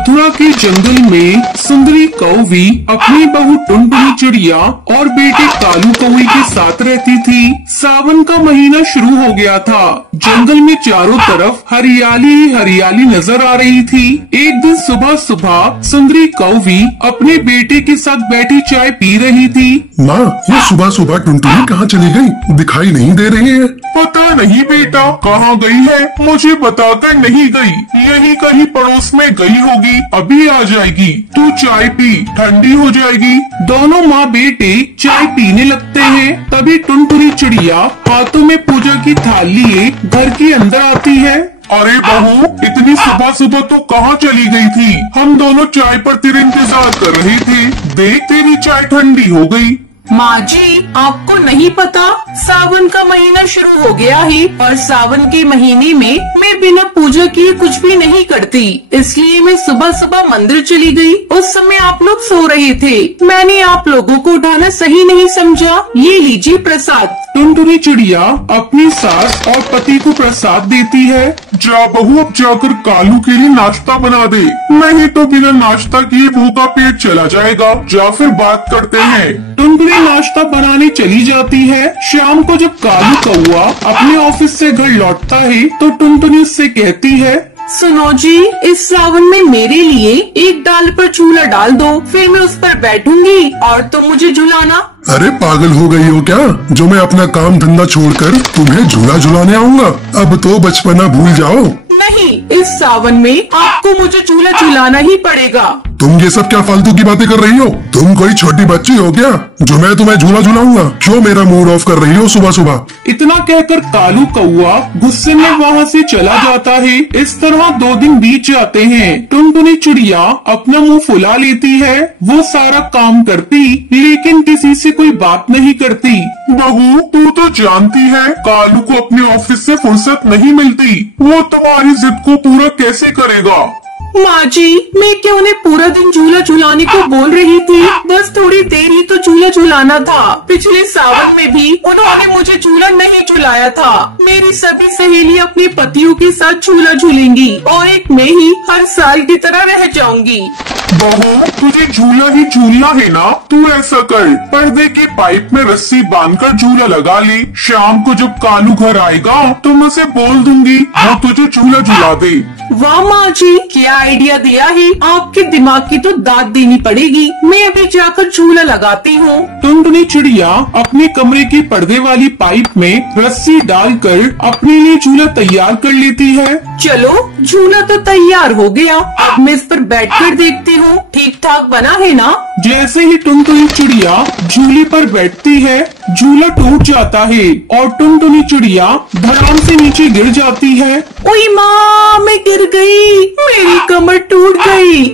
मथुरा के जंगल में सुंदरी कौवी अपनी बहू टुनटुनी चिड़िया और बेटे कालू कौवे के साथ रहती थी। सावन का महीना शुरू हो गया था। जंगल में चारों तरफ हरियाली ही हरियाली नजर आ रही थी। एक दिन सुबह सुबह सुंदरी कौवी अपने बेटे के साथ बैठी चाय पी रही थी। माँ, ये सुबह सुबह टुनटुनी कहाँ चली गई? दिखाई नहीं दे रही है। पता नहीं बेटा कहाँ गई है, मुझे बताकर नहीं गई। यही कहीं पड़ोस में गई होगी, अभी आ जाएगी। तू चाय पी, ठंडी हो जाएगी। दोनों माँ बेटे चाय पीने लगते हैं। तभी टुनटुनी चिड़िया हाथों में पूजा की थाल लिए घर के अंदर आती है। अरे बहू, इतनी सुबह सुबह तो कहाँ चली गई थी? हम दोनों चाय पर तेरे इंतजार कर रहे थे। देख, तेरी चाय ठंडी हो गई। माँ जी, आपको नहीं पता, सावन का महीना शुरू हो गया है और सावन के महीने में मैं बिना पूजा किए कुछ भी नहीं करती। इसलिए मैं सुबह सुबह मंदिर चली गई। उस समय आप लोग सो रहे थे। मैंने आप लोगों को उठाना सही नहीं समझा। ये लीजिए प्रसाद। टुनटुनी चिड़िया अपनी सास और पति को प्रसाद देती है। जा बहू, अब जाकर कालू के लिए नाश्ता बना दे, नहीं तो बिना नाश्ता किए भूखा पेट चला जाएगा। जा फिर बात करते हैं। टुनटुनी नाश्ता बनाने चली जाती है। शाम को जब कालू कौवा अपने ऑफिस से घर लौटता है तो टुनटुनी उससे कहती है, सुनो जी, इस सावन में मेरे लिए एक डाल पर झूला डाल दो, फिर मैं उस पर बैठूंगी और तुम मुझे झुलाना। अरे पागल हो गई हो क्या, जो मैं अपना काम धंधा छोड़कर तुम्हें झूला झुलाने आऊंगा? अब तो बचपना भूल जाओ। नहीं, इस सावन में आपको मुझे झूला झुलाना ही पड़ेगा। तुम ये सब क्या फालतू की बातें कर रही हो? तुम कोई छोटी बच्ची हो क्या जो मैं तुम्हें झूला झुलाऊंगा? क्यों मेरा मूड ऑफ कर रही हो सुबह सुबह? इतना कहकर कालू कौवा गुस्से में वहाँ से चला जाता है। इस तरह 2 दिन बीत जाते हैं। टुनटुनी चिड़िया अपना मुंह फुला लेती है। वो सारा काम करती लेकिन किसी से कोई बात नहीं करती। बहू, तू तो जानती है कालू को अपने ऑफिस से फुर्सत नहीं मिलती। वो तुम्हारी जिद को पूरा कैसे करेगा? माँ जी, मैं क्यों उन्हें पूरा दिन झूला झुलाने को बोल रही थी? बस थोड़ी देर ही तो झूला झुलाना था। पिछले सावन में भी उन्होंने मुझे झूला नहीं झुलाया था। मेरी सभी सहेली अपने पतियों के साथ झूला झूलेंगी और एक मैं ही हर साल की तरह रह जाऊंगी। बहू, तुझे झूला ही झूलना है ना? तू ऐसा कर, पर्दे की पाइप में रस्सी बांधकर झूला लगा ले। शाम को जब कालू घर आएगा तो मैं उसे बोल दूंगी वो तुझे झूला झुला दे। वाह माँ जी, क्या आइडिया दिया है। आपके दिमाग की तो दाद देनी पड़ेगी। मैं अभी जाकर झूला लगाती हूँ। टुनटुनी चिड़िया अपने कमरे के पर्दे वाली पाइप में रस्सी डालकर अपने लिए झूला तैयार कर लेती है। चलो, झूला तो तैयार हो गया। अब मैं इस पर बैठकर देखती हूँ ठीक ठाक बना है ना। जैसे ही टुनटुनी चिड़िया झूले पर बैठती है, झूला टूट जाता है और टुनटुनी चिड़िया धड़ाम से नीचे गिर जाती है। ओए माँ, मैं गिर गई, मेरी कमर टूट गई।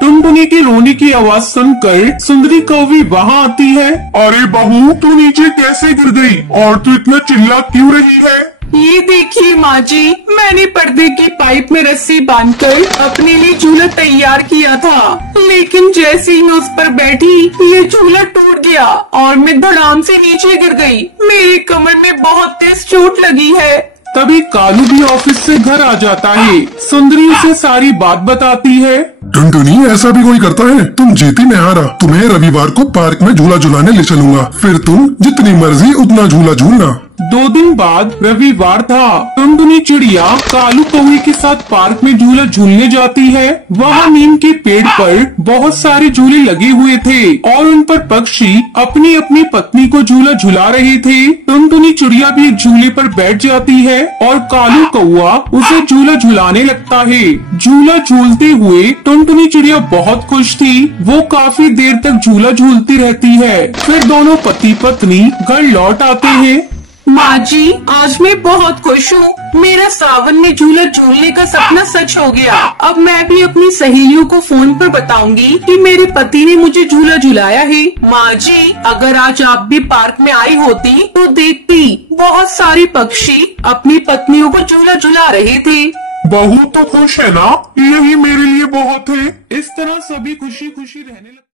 टुनटुनी के रोने की आवाज सुनकर सुंदरी कौवी वहाँ आती है। अरे बहू, तू नीचे कैसे गिर गई और तू इतना चिल्ला क्यों रही है? ये देखिए माँ जी, मैंने पर्दे की पाइप में रस्सी बांधकर अपने लिए झूला तैयार किया था, लेकिन जैसे ही मैं उस पर बैठी ये झूला टूट गया और मैं धड़ाम से नीचे गिर गई। मेरी कमर में बहुत तेज चोट लगी है। तभी कालू भी ऑफिस से घर आ जाता है। सुंदरी उसे सारी बात बताती है। टुनटुनी, ऐसा भी कोई करता है? तुम जीती मैं हारा। तुम्हें रविवार को पार्क में झूला झुलाने ले चलूंगा, फिर तुम जितनी मर्जी उतना झूला झूलना। 2 दिन बाद रविवार था। टुनटुनी चिड़िया कालू कौवे के साथ पार्क में झूला झूलने जाती है। वहाँ नीम के पेड़ पर बहुत सारे झूले लगे हुए थे और उन पर पक्षी अपनी अपनी पत्नी को झूला झुला रहे थे। टुनटुनी चिड़िया भी एक झूले पर बैठ जाती है और कालू कौवा उसे झूला झुलाने लगता है। झूला झूलते हुए टुनटुनी चिड़िया बहुत खुश थी। वो काफी देर तक झूला झूलती रहती है। फिर दोनों पति पत्नी घर लौट आते हैं। माँ जी, आज मैं बहुत खुश हूँ। मेरा सावन में झूला झूलने का सपना सच हो गया। अब मैं भी अपनी सहेलियों को फोन पर बताऊंगी कि मेरे पति ने मुझे झूला झुलाया है। माँ जी, अगर आज आप भी पार्क में आई होती तो देखती बहुत सारे पक्षी अपनी पत्नियों को झूला झुला रहे थे। बहू तो खुश है ना? यही मेरे लिए बहुत है। इस तरह सभी खुशी खुशी रहने लगे।